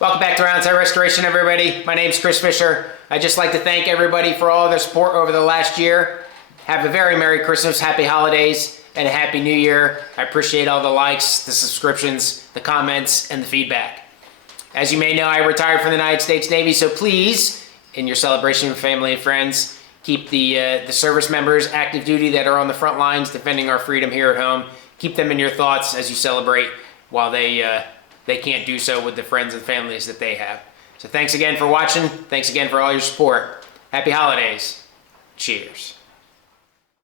Welcome back to Roundtail Restoration, everybody. My name's Chris Fisher. I'd just like to thank everybody for all their support over the last year. Have a very Merry Christmas, Happy Holidays, and a Happy New Year. I appreciate all the likes, the subscriptions, the comments, and the feedback. As you may know, I retired from the United States Navy, so please, in your celebration with family and friends, keep the service members active duty that are on the front lines defending our freedom here at home. Keep them in your thoughts as you celebrate while they can't do so with the friends and families that they have. So thanks again for watching. Thanks again for all your support. Happy holidays. Cheers.